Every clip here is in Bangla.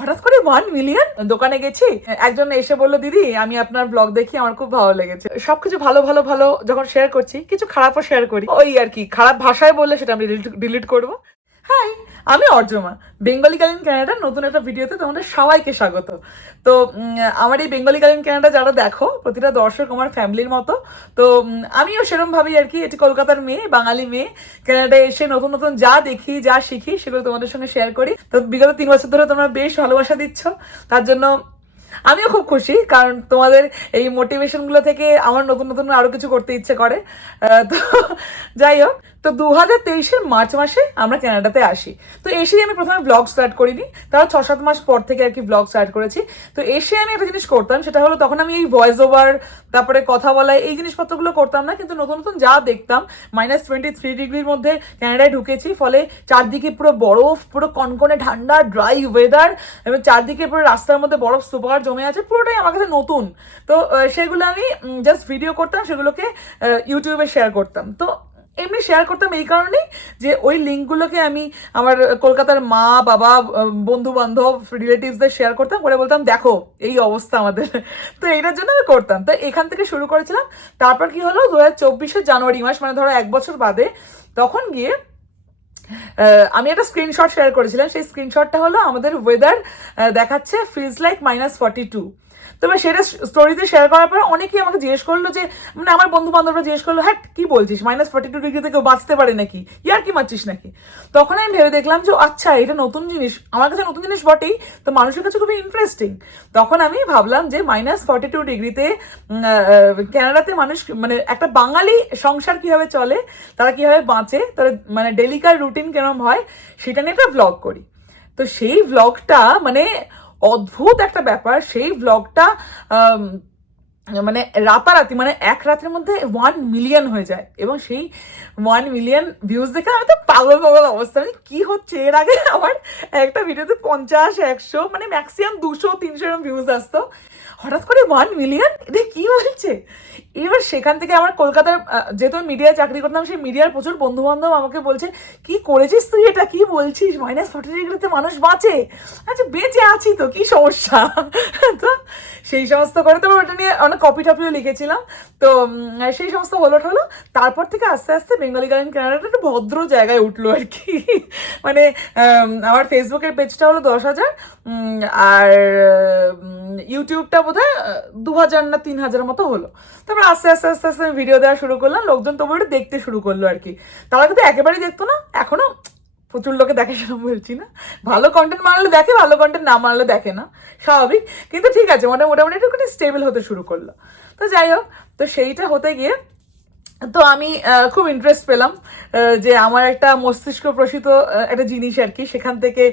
হঠাৎ করে 1 মিলিয়ন। দোকানে গেছি, একজন এসে বললো, দিদি আমি আপনার ব্লগ দেখি, আমার খুব ভালো লেগেছে। সবকিছু ভালো ভালো ভালো যখন শেয়ার করছি, কিছু খারাপও শেয়ার করি, ওই আর কি। খারাপ ভাষায় বললে সেটা আমি ডিলিট করবো। হাই, আমি অর্জমা। বেঙ্গলি কালিন ক্যানাডার নতুন একটা ভিডিওতে তোমাদের সবাইকে স্বাগত। তো আমার এই বেঙ্গলি কালিন ক্যানাডা যারা দেখো, প্রতিটা দর্শক আমার ফ্যামিলির মতো। তো আমিও সেরকম ভাবি আর কি। এটি কলকাতার মেয়ে, বাঙালি মেয়ে, ক্যানাডায় এসে নতুন নতুন যা দেখি, যা শিখি, সেগুলো তোমাদের সঙ্গে শেয়ার করি। তো বিগত 3 বছর ধরে তোমরা বেশ ভালোবাসা দিচ্ছ, তার জন্য আমিও খুব খুশি। কারণ তোমাদের এই মোটিভেশনগুলো থেকে আমার নতুন নতুন আরো কিছু করতে ইচ্ছে করে। তো যাই হোক, তো 2023-এর মার্চ মাসে আমরা ক্যানাডাতে আসি। তো এসেই আমি প্রথমে ব্লগ স্টার্ট করিনি, তাও 6-7 মাস পর থেকে আর কি ব্লগ স্টার্ট করেছি। তো এসে আমি একটা জিনিস করতাম, সেটা হলো তখন আমি এই ভয়েস ওভার, তারপরে কথা বলা, এই জিনিসপত্রগুলো করতাম না। কিন্তু নতুন নতুন যা দেখতাম, -23 ডিগ্রির মধ্যে ক্যানাডায় ঢুকেছি, ফলে চারদিকে পুরো বরফ, পুরো কনকনে ঠান্ডা ড্রাই ওয়েদার, এবং চারদিকে পুরো রাস্তার মধ্যে বরফ স্তূপাকার জমে আছে, পুরোটাই আমার কাছে নতুন। তো সেগুলো আমি জাস্ট ভিডিও করতাম, সেগুলোকে ইউটিউবে শেয়ার করতাম। তো এমনি শেয়ার করতাম এই কারণেই যে ওই লিঙ্কগুলোকে আমি আমার কলকাতার মা বাবা, বন্ধু বান্ধব, রিলেটিভসদের শেয়ার করতাম, করে বলতাম দেখো এই অবস্থা আমাদের। তো এইটার জন্য আমি করতাম। তো এখান থেকে শুরু করেছিলাম। তারপর কি হলো, 2024-এর জানুয়ারি মাস, মানে ধরো 1 বছর বাদে, তখন গিয়ে আমি একটা স্ক্রিনশট শেয়ার করেছিলাম। সেই স্ক্রিনশটটা হলো আমাদের ওয়েদার দেখাচ্ছে ফিলস লাইক -42। তবে সেটা স্টোরিতে শেয়ার করার পর অনেকেই আমাকে জিজ্ঞেস করলো যে, মানে আমার বন্ধু বান্ধবরা জিজ্ঞেস করলো, হ্যাঁ কি বলছিস, -42 ডিগ্রিতে কেউ বাঁচতে পারে নাকি, ইয়ার কি মারছিস নাকি? তখন আমি ভেবে দেখলাম যে আচ্ছা, এটা নতুন জিনিস, আমার কাছে নতুন জিনিস বটেই, তো মানুষের কাছে খুবই ইন্টারেস্টিং। তখন আমি ভাবলাম যে -42 ডিগ্রিতে ক্যানাডাতে মানুষ, মানে একটা বাঙালি সংসার কিভাবে চলে, তারা কিভাবে বাঁচে, তারা মানে ডেলিকার রুটিন কেরম হয়, সেটা নিয়ে একটা ভ্লগ করি। তো সেই ভ্লগটা মানে অদ্ভুত একটা ব্যাপার। সেই ভ্লগটা মানে রাতারাতি, মানে এক রাতের মধ্যে 1 মিলিয়ন হয়ে যায়, এবং সেই 1 মিলিয়ন ভিউজ দেখে আমি তো পাগল পাগল অবস্থা। মানে কি হচ্ছে, এর আগে আমার একটা ভিডিওতে 50, 100, মানে ম্যাক্সিমাম 200, 300 এরকম ভিউজ আসতো। হঠাৎ করে 1 মিলিয়ন, এটা কি বলছে? এবার সেখান থেকে আমার কলকাতার, যেহেতু আমি মিডিয়ায় চাকরি করতাম, সেই মিডিয়ার প্রচুর বন্ধু বান্ধব আমাকে বলছে, কি করেছিস তুই, এটা কি বলছিস, -40 ডিগ্রিতে মানুষ বাঁচে? আচ্ছা বেঁচে আছি তো, কি সমস্যা? তো সেই সমস্ত করে তো ওটা নিয়ে অনেক কপি টপিও লিখেছিলাম। তো সেই সমস্ত হলো। তারপর থেকে আস্তে আস্তে বেঙ্গলি গার্ডেন ক্যানাডাটা একটা ভদ্র জায়গায় উঠলো আর কি। মানে আমার ফেসবুকের পেজটা হলো 10,000, আর ইউটিউবটা বোধহয় 2,000 না 3,000 মতো হলো। তারপর আস্তে আস্তে আস্তে আস্তে ভিডিও দেওয়া শুরু করলাম, লোকজন তবু একটু দেখতে শুরু করলো আর কি। তারা কিন্তু একেবারেই দেখতো না, এখনো প্রচুর লোকে দেখে, সেরকম বলছি না। ভালো কন্টেন্ট বানালে দেখে, ভালো কন্টেন্ট না বানালে দেখে না, স্বাভাবিক। কিন্তু ঠিক আছে, মোটামুটি একটু স্টেবল হতে শুরু করলো। তো যাই হোক, তো সেইটা হতে গিয়ে তো আমি খুব ইন্টারেস্ট পেলাম যে আমার একটা মস্তিষ্ক প্রসূত একটা জিনিস আর কি, সেখান থেকে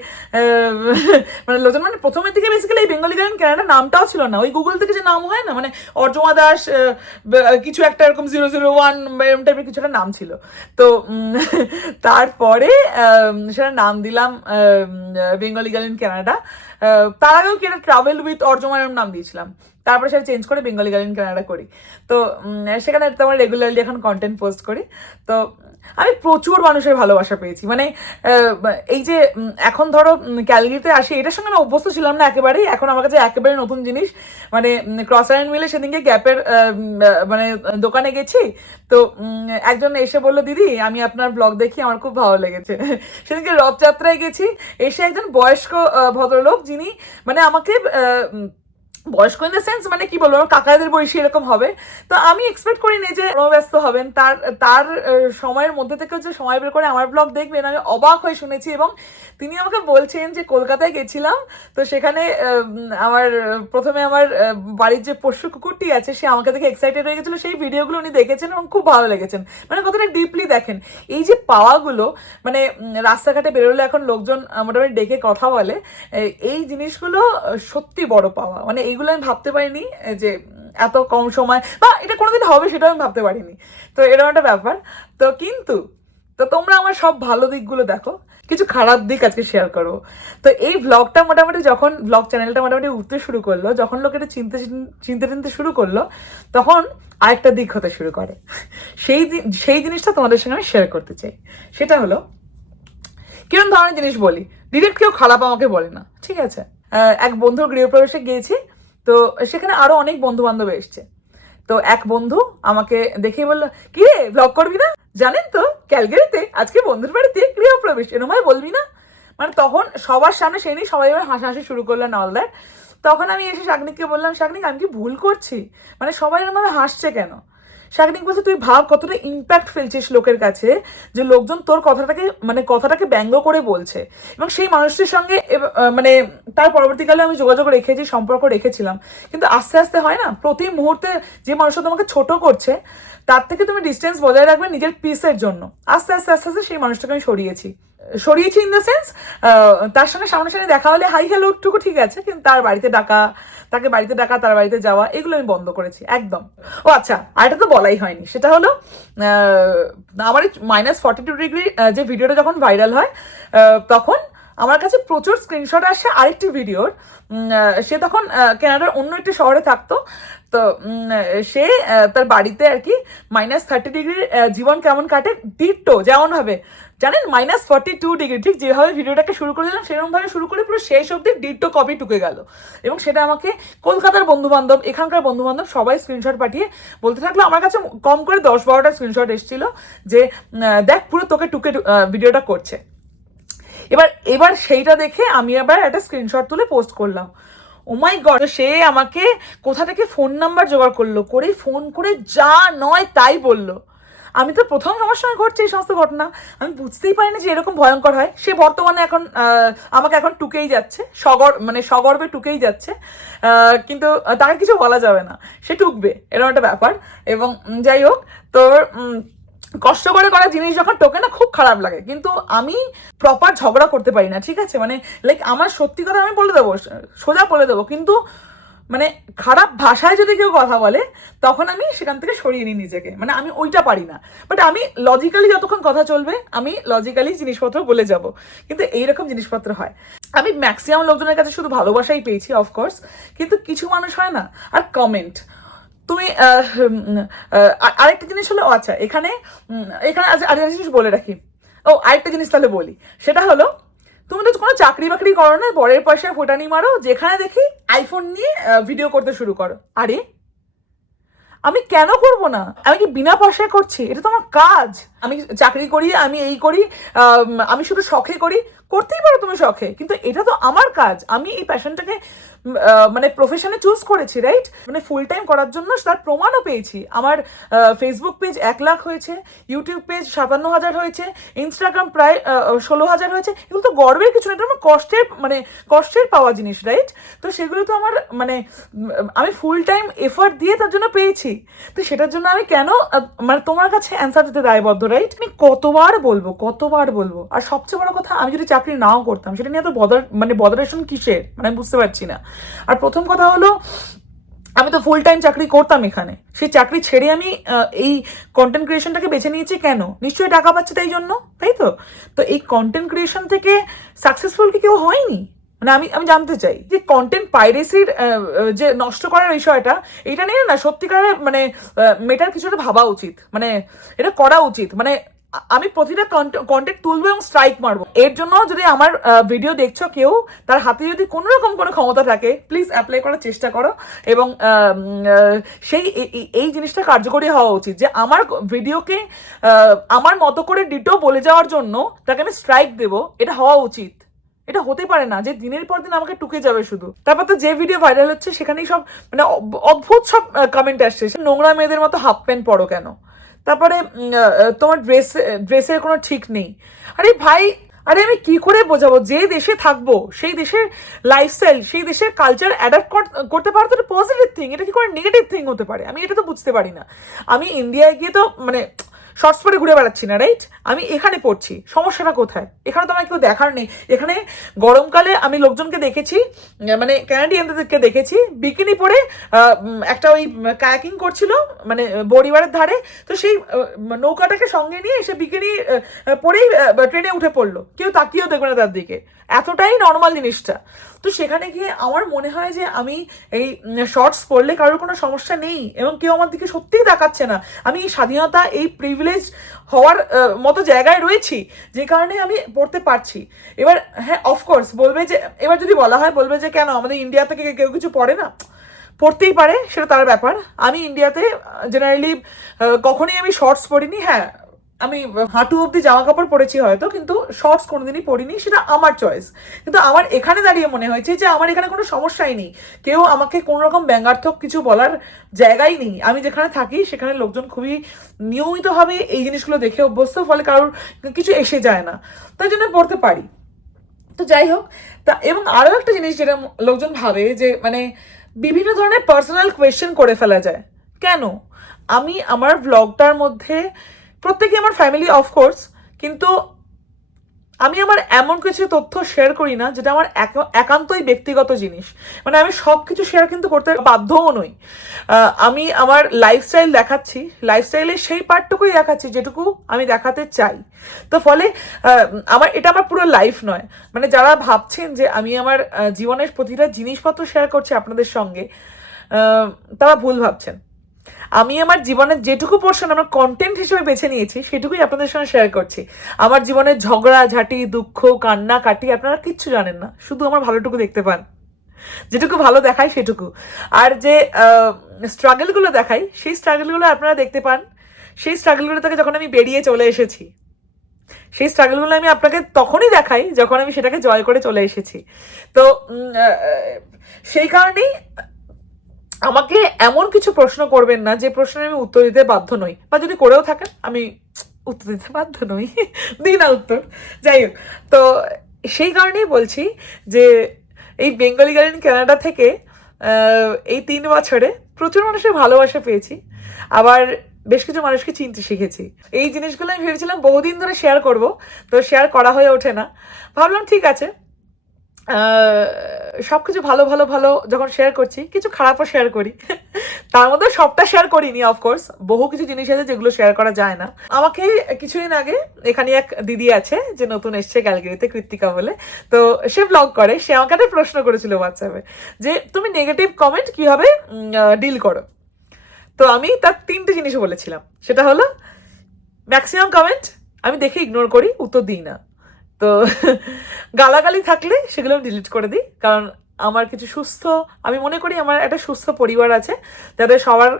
মানে লোকজন, মানে প্রথমের দিকে বেসিক্যালি এই বেঙ্গলি গার্ডেন ক্যানাডা নামটাও ছিল না, ওই গুগল থেকে যে নাম হয় না, মানে অর্জমা দাস কিছু একটা এরকম 001 এরকম টাইপের কিছু একটা নাম ছিল। তো তারপরে সেটা নাম দিলাম বেঙ্গলি গার্ডেন ক্যানাডা। তার আগেও কি একটা ট্রাভেল উইথ অর্জমা এরকম নাম দিয়েছিলাম, তারপরে সেটা চেঞ্জ করে বেঙ্গলি গার্ডেন ক্যানাডা করি। তো সেখানে তোমার রেগুলারলি এখন কন্টেন্ট পোস্ট করি। তো আমি প্রচুর মানুষের ভালোবাসা পেয়েছি। মানে এই যে এখন ধরো ক্যালগরিতে আসি, এটার সঙ্গে আমি অভ্যস্ত ছিলাম না একেবারেই, এখন আমার কাছে একেবারে নতুন জিনিস। মানে ক্রস আয়রন মিলে সেদিনকে গ্যাপের মানে দোকানে গেছি। তো একজন এসে বললো, দিদি আমি আপনার ব্লগ দেখি, আমার খুব ভালো লেগেছে। সেদিনকে রথযাত্রায় গেছি, এসে একজন বয়স্ক ভদ্রলোক, যিনি মানে আমাকে বয়স্ক ইন দ্য সেন্স, মানে কি বলবো, কাকাদের বয়সী এরকম হবে। তো আমি এক্সপেক্ট করিনি যে ব্যস্ত হবেন, তার তার সময়ের মধ্যে থেকেও যে সময় বের করে আমার ব্লগ দেখবেন, আমি অবাক হয়ে শুনেছি। এবং তিনি আমাকে বলছেন যে কলকাতায় গেছিলাম, তো সেখানে প্রথমে আমার বাড়ির যে পোষ্য কুকুরটি আছে, সে আমাকে দেখে এক্সাইটেড হয়ে গেছিলো, সেই ভিডিওগুলো উনি দেখেছেন এবং খুব ভালো লেগেছেন। মানে কতটা ডিপলি দেখেন এই যে পাওয়াগুলো। মানে রাস্তাঘাটে বেরোলে এখন লোকজন মোটামুটি ডেকে কথা বলে, এই জিনিসগুলো সত্যি বড় পাওয়া। মানে এইগুলো আমি ভাবতে পারিনি যে এত কম সময়, বা এটা কোনোদিন হবে সেটাও আমি ভাবতে পারিনি। তো এরকম একটা ব্যাপার। তো কিন্তু তো তোমরা আমার সব ভালো দিকগুলো দেখো, কিছু খারাপ দিক আজকে শেয়ার করবো। তো এই ভ্লগটা মোটামুটি, যখন ভ্লগ চ্যানেলটা মোটামুটি উঠতে শুরু করলো, যখন লোক এটা চিনতে শুরু করলো, তখন আরেকটা দিক হতে শুরু করে। সেই জিনিসটা তোমাদের সঙ্গে আমি শেয়ার করতে চাই। সেটা হলো, কিরকম ধরনের জিনিস বলি, ডিরেক্ট কেউ খারাপ আমাকে বলে না, ঠিক আছে? এক বন্ধুর গৃহপ্রবেশে গিয়েছি, তো সেখানে আরো অনেক বন্ধু বান্ধব এসছে। তো এক বন্ধু আমাকে দেখেই বললো, কি রে ব্লগ করবি না? জানেন তো ক্যালগারিতে আজকে বন্ধুর বাড়িতে গৃহপ্রবেশ, এরম হয় বলবি না? মানে তখন সবার সামনে সেই নিয়ে সবাই হাসাহাসি শুরু করলেন অল দ্যাট। তখন আমি এসে শাগনিককে বললাম, শাগনিক আমি কি ভুল করছি? মানে সবাই এরমভাবে হাসছে কেন? শাগনিক বলছে, তুই ভাব কতটা ইম্প্যাক্ট ফেলছিস লোকের কাছে, যে লোকজন তোর কথাটাকে ব্যঙ্গ করে বলছে। এবং সেই মানুষটির সঙ্গে মানে তার পরবর্তীকালে আমি যোগাযোগ রেখেছি, সম্পর্ক রেখেছিলাম। কিন্তু আস্তে আস্তে হয় না, প্রতি মুহূর্তে যে মানুষটা তোমাকে ছোট করছে তার থেকে তুমি ডিস্টেন্স বজায় রাখবে নিজের পিসের জন্য। আস্তে আস্তে আস্তে আস্তে সেই মানুষটাকে আমি সরিয়েছি ইন দ্য সেন্স, তার সঙ্গে সামনাসামনি দেখা হলে হাই হ্যালো টুকু ঠিক আছে, কিন্তু তার বাড়িতে ডাকা, তাকে বাড়িতে ডাকা, তার বাড়িতে যাওয়া, এগুলো আমি বন্ধ করেছি একদম। ও আচ্ছা, আর এটা তো বলাই হয়নি, সেটা হলো আমার এই -42° যে ভিডিওটা যখন ভাইরাল হয়, তখন আমার কাছে প্রচুর স্ক্রিনশট আসে আরেকটি ভিডিওর। সে তখন কানাডার অন্য একটি শহরে থাকতো। তো সে তার বাড়িতে আর কি -30° জীবন কেমন কাটে ডিট্টো যেমন ভাবে, জানেন -42°, ঠিক যেভাবে ভিডিওটাকে শুরু করেছিলাম সেরকম ভাবে শুরু করে পুরো শেষ অব্দি ডিট্টো কপি টুকে গেল। এবং সেটা আমাকে কলকাতার বন্ধু বান্ধব, এখানকার বন্ধু বান্ধব সবাই স্ক্রিনশট পাঠিয়ে বলতে থাকলো। আমার কাছে কম করে 10-12টা স্ক্রিনশট এসেছিল যে দেখ পুরো তোকে টুকে ভিডিওটা করছে। এবার সেইটা দেখে আমি আবার একটা স্ক্রিনশট তুলে পোস্ট করলাম। ও মাই গড, সে আমাকে কোথা থেকে ফোন নাম্বার জোগাড় করলো, করে ফোন করে যা নয় তাই বললো। আমি তো প্রথম আমার সঙ্গে ঘটছে এই সমস্ত ঘটনা, আমি বুঝতেই পারিনি যে এরকম ভয়ঙ্কর হয়। সে বর্তমানে এখন আমাকে এখন টুকেই যাচ্ছে, সগর্বে টুকেই যাচ্ছে, কিন্তু তাকে কিছু বলা যাবে না, সে টুকবে, এরকম একটা ব্যাপার। এবং যাই হোক, তোর কষ্ট করে করা জিনিস যখন টোকে না, খুব খারাপ লাগে। কিন্তু আমি প্রপার ঝগড়া করতে পারি না, ঠিক আছে? মানে লাইক আমার সত্যি কথা আমি বলে দেবো, সোজা বলে দেবো, কিন্তু মানে খারাপ ভাষায় যদি কেউ কথা বলে তখন আমি সেখান থেকে সরিয়ে নিই নিজেকে, মানে আমি ওইটা পারি না। বাট আমি লজিক্যালি যতক্ষণ কথা চলবে আমি লজিক্যালি জিনিসপত্র বলে যাব, কিন্তু এইরকম জিনিসপত্র হয়। আমি ম্যাক্সিমাম লোকজনের কাছে শুধু ভালোবাসাই পেয়েছি অফকোর্স, কিন্তু কিছু মানুষ হয় না, আর কমেন্ট তুমি আরেকটা জিনিস হলো, আচ্ছা এখানে আরেকটা জিনিস বলে রাখি। আরেকটা জিনিস তাহলে বলি, সেটা হলো তুমি তো কোনো চাকরি বাকরি করো না, বরের পয়সায় ফোটানি মারো, যেখানে দেখি আইফোন নিয়ে ভিডিও করতে শুরু করো। আরে আমি কেন করব না? আমি কি বিনা পয়সায় করছি? এটা তো আমার কাজ। আমি চাকরি করি, আমি এই করি, আমি শুধু শখে করি, করতেই পারো তুমি শখে, কিন্তু এটা তো আমার কাজ। আমি এই প্যাশনটাকে মানে প্রফেশনে চুজ করেছি, রাইট? মানে ফুল টাইম করার জন্য তার প্রমাণও পেয়েছি। আমার ফেসবুক পেজ 1 লাখ হয়েছে, ইউটিউব পেজ 57,000 হয়েছে, ইনস্টাগ্রাম প্রায় 16,000 হয়েছে। এগুলো তো গর্বের কিছু না, এটা আমার কষ্টের পাওয়া জিনিস, রাইট? তো সেগুলো তো আমার মানে আমি ফুল টাইম এফার্ট দিয়ে তার জন্য পেয়েছি। তো সেটার জন্য আমি কেন মানে তোমার কাছে অ্যান্সার দিতে দায়বদ্ধ, রাইট? আমি কতবার বলবো। আর সবচেয়ে বড় কথা, আমি যদি চাকরি নাও করতাম সেটা নিয়ে তো বদারেশন কিসের, মানে আমি বুঝতে পারছি না। আর প্রথম কথা হলো, আমি তো ফুল টাইম চাকরি করতাম এখানে, সেই চাকরি ছেড়ে আমি এই কন্টেন্ট ক্রিয়েশনটাকে বেছে নিয়েছি কেন? নিশ্চয়ই টাকা পাচ্ছে তাই জন্য, তাই তো? তো এই কন্টেন্ট ক্রিয়েশন থেকে সাকসেসফুল কি কেউ হয়নি? মানে আমি জানতে চাই যে কন্টেন্ট পাইরেসির যে নষ্ট করার বিষয়টা, এটা নিয়ে না সত্যিকারের মানে মেটার কিছুটা ভাবা উচিত, মানে এটা করা উচিত। মানে আমি প্রতিটা কন্টেন্ট তুলবো এবং স্ট্রাইক মারবো। এর জন্য যদি আমার ভিডিও দেখছো কেউ, তার হাতে যদি কোনো রকম কোনো ক্ষমতা থাকে, প্লিজ অ্যাপ্লাই করার চেষ্টা করো। এবং সেই এই জিনিসটা কার্যকরী হওয়া উচিত যে আমার ভিডিওকে আমার মতো করে ডিটো বলে যাওয়ার জন্য তাকে আমি স্ট্রাইক দেবো, এটা হওয়া উচিত। এটা হতে পারে না যে দিনের পর দিন আমাকে টুকে যাবে শুধু। তারপর তো যে ভিডিও ভাইরাল হচ্ছে সেখানেই সব মানে অদ্ভুত সব কমেন্ট আসছে, নোংরা মেয়েদের মতো হাফ প্যান্ট পরো কেন, তারপরে তোমার ড্রেসের কোনো ঠিক নেই। আরে ভাই, আরে আমি কি করে বোঝাবো? যে দেশে থাকবো সেই দেশের লাইফস্টাইল, সেই দেশের কালচার অ্যাডাপ্ট করতে পারো তো এটা পজিটিভ থিং, এটা কি করে নেগেটিভ থিং হতে পারে? আমি এটা তো বুঝতে পারি না। আমি ইন্ডিয়ায় গিয়ে তো মানে শর্টস পরে ঘুরে বেড়াচ্ছি না, রাইট? আমি এখানে পড়ছি, সমস্যাটা কোথায়? এখানে তো আমার কেউ দেখার নেই। এখানে গরমকালে আমি লোকজনকে দেখেছি, মানে ক্যানাডিয়ানদেরকে দেখেছি বিকিনি পরে একটা ওই কায়াকিং করছিল মানে বড়িবারের ধারে, তো সেই নৌকাটাকে সঙ্গে নিয়ে এসে বিকিনি পরেই ট্রেনে উঠে পড়লো, কেউ তাকিয়েও দেখবে না তার দিকে, এতটাই নর্মাল জিনিসটা। তো তো সেখানে গিয়ে আমার মনে হয় যে আমি এই শর্টস করলে কারোর কোনো সমস্যা নেই এবং কেউ আমার দিকে সত্যিই তাকাচ্ছে না। আমি এই স্বাধীনতা, এই প্রিভিলেজ হওয়ার মতো জায়গায় রয়েছি, যে কারণে আমি পড়তে পারছি। এবার হ্যাঁ, অফকোর্স বলবে যে, এবার যদি বলা হয় বলবে যে কেন আমাদের ইন্ডিয়া থেকে কেউ কিছু পড়ে না, পড়তেই পারে, সেটা তার ব্যাপার। আমি ইন্ডিয়াতে জেনারেলি কখনোই আমি শর্টস পরিনি। হ্যাঁ, আমি হাঁটু অব্দি জামা কাপড় পরেছি হয়তো, কিন্তু শর্টস কোনোদিনই পরিনি, সেটা আমার চয়েস। কিন্তু আমার এখানে দাঁড়িয়ে মনে হয়েছে যে আমার এখানে কোনো সমস্যাই নেই, কেউ আমাকে কোনো রকম ব্যঙ্গার্থক কিছু বলার জায়গাই নেই। আমি যেখানে থাকি সেখানে লোকজন খুবই নিয়মিতভাবে এই জিনিসগুলো দেখে অভ্যস্ত, ফলে কারোর কিছু এসে যায় না, তাই জন্য পড়তে পারি। তো যাই হোক, তা এবং আরও একটা জিনিস যেটা লোকজন ভাবে যে মানে বিভিন্ন ধরনের পার্সোনাল কোয়েশ্চেন করে ফেলা যায় কেন। আমি আমার ব্লগটার মধ্যে প্রত্যেকে আমার ফ্যামিলি অফকোর্স, কিন্তু আমি আমার এমন কিছু তথ্য শেয়ার করি না যেটা আমার একান্তই ব্যক্তিগত জিনিস। মানে আমি সব কিছু শেয়ার কিন্তু করতে বাধ্যও নই। আমি আমার লাইফস্টাইল দেখাচ্ছি, লাইফস্টাইলের সেই পার্টটুকুই দেখাচ্ছি যেটুকু আমি দেখাতে চাই। তো ফলে এটা আমার পুরো লাইফ নয়। মানে যারা ভাবছেন যে আমি আমার জীবনের প্রতিটা জিনিসপত্র শেয়ার করছি আপনাদের সঙ্গে, তারা ভুল ভাবছেন। আমি আমার জীবনের যেটুকু পোর্শন আমার কন্টেন্ট হিসেবে বেছে নিয়েছি সেটুকুই আপনাদের সঙ্গে শেয়ার করছি। আমার জীবনের ঝগড়া ঝাঁটি, দুঃখ, কান্না কাটি আপনারা কিচ্ছু জানেন না, শুধু আমার ভালোটুকু দেখতে পান, যেটুকু ভালো দেখাই সেটুকু। আর যে স্ট্রাগলগুলো দেখাই সেই স্ট্রাগলগুলো আপনারা দেখতে পান। সেই স্ট্রাগলগুলো থেকে যখন আমি বেরিয়ে চলে এসেছি, সেই স্ট্রাগলগুলো আমি আপনাকে তখনই দেখাই যখন আমি সেটাকে জয় করে চলে এসেছি। তো সেই কারণেই আমাকে এমন কিছু প্রশ্ন করবেন না যে প্রশ্নের আমি উত্তর দিতে বাধ্য নই, বা যদি করেও থাকেন আমি উত্তর দিতে বাধ্য নই, দিই না উত্তর। যাই হোক, তো সেই কারণেই বলছি যে এই বেঙ্গলি গার্ল ইন কানাডা থেকে এই 3 বছরে প্রচুর মানুষের ভালোবাসা পেয়েছি, আবার বেশ কিছু মানুষকে চিনতে শিখেছি। এই জিনিসগুলো আমি ভেবেছিলাম বহুদিন ধরে শেয়ার করব, তো শেয়ার করা হয়ে ওঠে না। ভাবলাম ঠিক আছে, সব কিছু ভালো ভালো ভালো যখন শেয়ার করছি, কিছু খারাপও শেয়ার করি। তার মধ্যে সবটা শেয়ার করিনি অফকোর্স, বহু কিছু জিনিস আছে যেগুলো শেয়ার করা যায় না। আমাকে কিছুদিন আগে এখানে এক দিদি আছে যে নতুন এসছে ক্যালগেরিতে, কৃত্তিকা বলে, তো সে ব্লগ করে, সে আমাকে একটা প্রশ্ন করেছিল হোয়াটসঅ্যাপে যে তুমি নেগেটিভ কমেন্ট কিভাবে ডিল করো। তো আমি তার 3টে জিনিস বলেছিলাম। সেটা হলো, ম্যাক্সিমাম কমেন্ট আমি দেখে ইগনোর করি, উত্তর দিই না। তো গালাগালি থাকলে সেগুলো আমি ডিলিট করে দিই, কারণ আমার কিছু আমি মনে করি আমার একটা সুস্থ পরিবার আছে যাদের সবার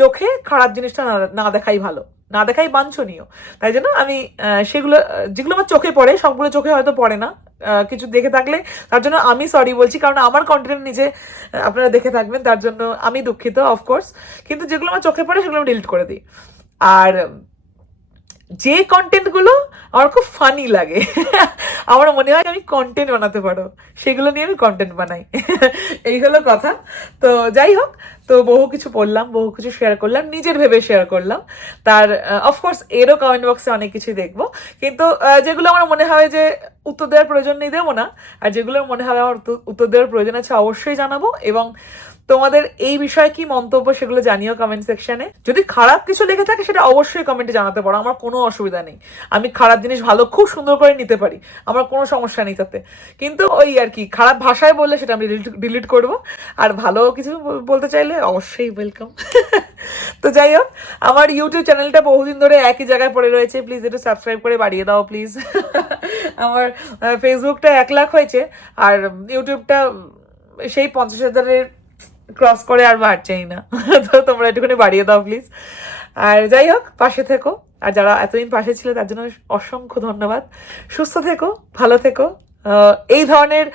চোখে খারাপ জিনিসটা না দেখাই ভালো, না দেখাই বাঞ্ছনীয়। তাই জন্য আমি সেগুলো যেগুলো আমার চোখে পড়ে, সবগুলো চোখে হয়তো পড়ে না, কিছু দেখে থাকলে তার জন্য আমি সরি বলছি, কারণ আমার কন্টেন্ট নিজে আপনারা দেখে থাকবেন, তার জন্য আমি দুঃখিত অফকোর্স। কিন্তু যেগুলো আমার চোখে পড়ে সেগুলো আমি ডিলিট করে দিই। আর যে কন্টেন্টগুলো আমার খুব ফানি লাগে, আমার মনে হয় আমি কন্টেন্ট বানাতে পারো, সেগুলো নিয়ে আমি কন্টেন্ট বানাই। এই হলো কথা। তো যাই হোক, তো বহু কিছু বললাম, বহু কিছু শেয়ার করলাম, নিজের ভেবে শেয়ার করলাম। তার অফকোর্স এরও কমেন্ট বক্সে অনেক কিছুই দেখবো, কিন্তু যেগুলো আমার মনে হয় যে উত্তর দেওয়ার প্রয়োজন নেই দেবো না, আর যেগুলোর মনে হয় আমার উত্তর দেওয়ার প্রয়োজন আছে অবশ্যই জানাবো। এবং তোমাদের এই বিষয়ে কি মন্তব্য সেগুলো জানিও কমেন্ট সেকশনে। যদি খারাপ কিছু লেগে থাকে সেটা অবশ্যই কমেন্টে জানাতে পারো, আমার কোনো অসুবিধা নেই। আমি খারাপ জিনিস ভালো খুব সুন্দর করে নিতে পারি, আমার কোনো সমস্যা নেই তাতে। কিন্তু ওই আর কি, খারাপ ভাষায় বললে সেটা আমি ডিলিট করব, আর ভালো কিছু বলতে চাইলে অবশ্যই ওয়েলকাম। তো যাই হোক, আমার ইউটিউব চ্যানেলটা বহুদিন ধরে একই জায়গায় পড়ে রয়েছে, প্লিজ একটু সাবস্ক্রাইব করে বাড়িয়ে দাও প্লিজ। আমার ফেসবুকটা 1 লাখ হয়েছে, আর ইউটিউবটা সেই 50,000-এর ক্রস করে আর বাড়ছেই না। তো তোমরা একটুখানি বাড়িয়ে দাও প্লিজ। আর যাই হোক, পাশে থেকো, আর যারা এতদিন পাশে ছিল তার জন্য অসংখ্য ধন্যবাদ। সুস্থ থেকো, ভালো থেকো। এই ধরনের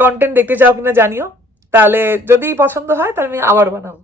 কন্টেন্ট দেখতে চাও কিনা জানিও, তাহলে যদি পছন্দ হয় তাহলে আমি আবার বানাবো।